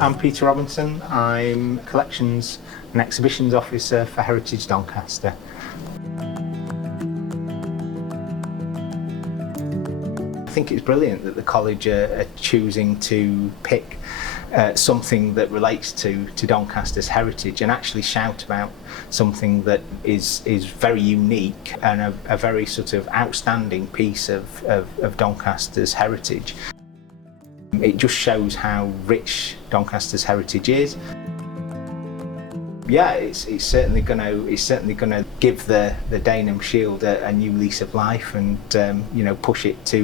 I'm Peter Robinson. I'm Collections and Exhibitions Officer for Heritage Doncaster. I think it's brilliant that the college are choosing to pick something that relates to Doncaster's heritage and actually shout about something that is very unique and a very sort of outstanding piece of Doncaster's heritage. It just shows how rich Doncaster's heritage is. Yeah, it's certainly going to give the Danum Shield a new lease of life, and push it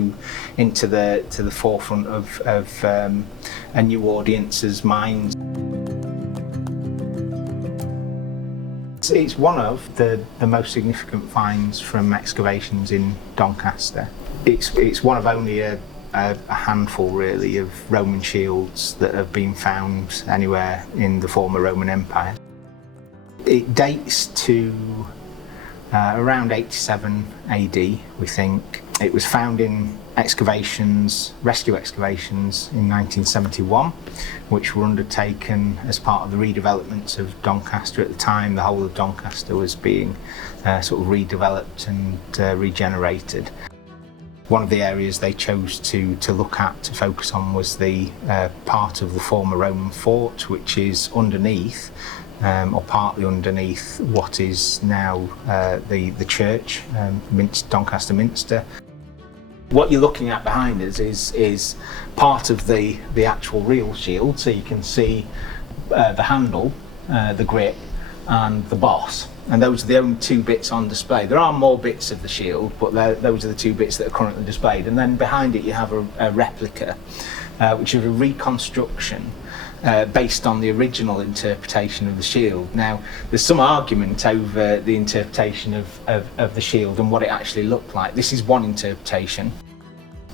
into the forefront of a new audience's minds. It's one of the most significant finds from excavations in Doncaster. It's one of only a handful really of Roman shields that have been found anywhere in the former Roman Empire. It dates to around 87 AD, we think. It was found in rescue excavations in 1971, which were undertaken as part of the redevelopments of Doncaster. At the time, the whole of Doncaster was being sort of redeveloped and regenerated. One of the areas they chose to look at, to focus on, was the part of the former Roman fort, which is underneath, or partly underneath, what is now the church, Doncaster Minster. What you're looking at behind us is part of the actual real shield, so you can see the handle, the grip, and the boss. And those are the only two bits on display. There are more bits of the shield, but those are the two bits that are currently displayed. And then behind it you have a replica, which is a reconstruction based on the original interpretation of the shield. Now, there's some argument over the interpretation of the shield and what it actually looked like. This is one interpretation.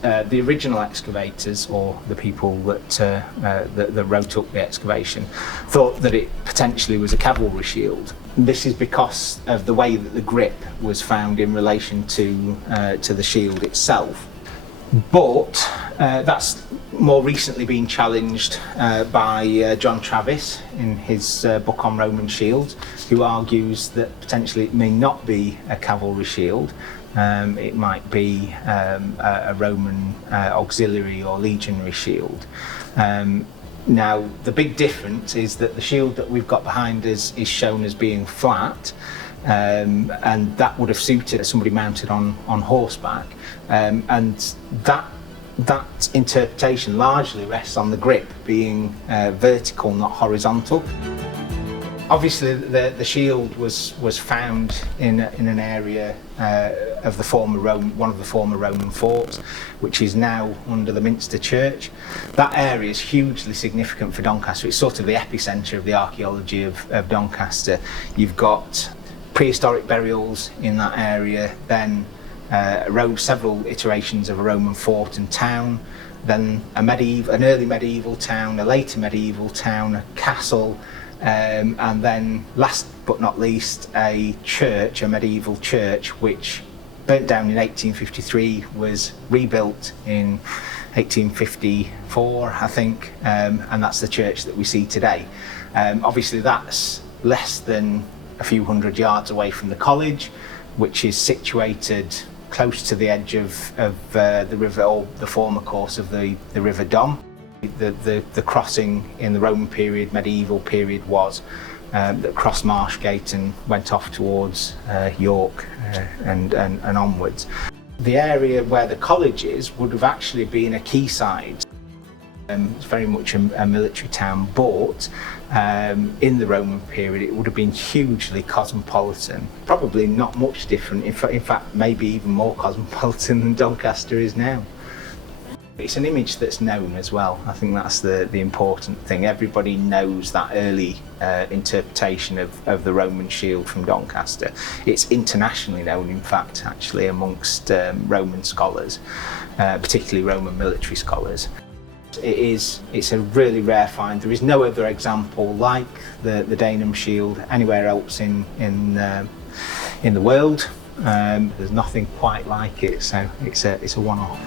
The original excavators, or the people that wrote up the excavation, thought that it potentially was a cavalry shield. This is because of the way that the grip was found in relation to the shield itself. But that's more recently been challenged by John Travis in his book on Roman shields, who argues that potentially it may not be a cavalry shield. It might be a Roman auxiliary or legionary shield. Now, the big difference is that the shield that we've got behind us is shown as being flat, and that would have suited somebody mounted on horseback, and that interpretation largely rests on the grip being vertical, not horizontal. Obviously, the shield was found in an area of one of the former Roman forts, which is now under the Minster Church. That area is hugely significant for Doncaster. It's sort of the epicentre of the archaeology of Doncaster. You've got prehistoric burials in that area, then several iterations of a Roman fort and town, then an early medieval town, a later medieval town, a castle, and then last but not least a medieval church, which burnt down in 1853, was rebuilt in 1854, I think, and that's the church that we see today. Obviously that's less than a few hundred yards away from the college, which is situated close to the edge of the river, or the former course of the River Dom. The crossing in the Roman period, medieval period, was that crossed Marshgate and went off towards York and onwards. The area where the college is would have actually been a quayside. It's very much a military town, but in the Roman period it would have been hugely cosmopolitan. Probably not much different, in fact maybe even more cosmopolitan than Doncaster is now. It's an image that's known as well. I think that's the important thing. Everybody knows that early interpretation of the Roman shield from Doncaster. It's internationally known, in fact, actually, amongst Roman scholars, particularly Roman military scholars. It's a really rare find. There is no other example like the Danum Shield anywhere else in the world. There's nothing quite like it, so it's a one-off.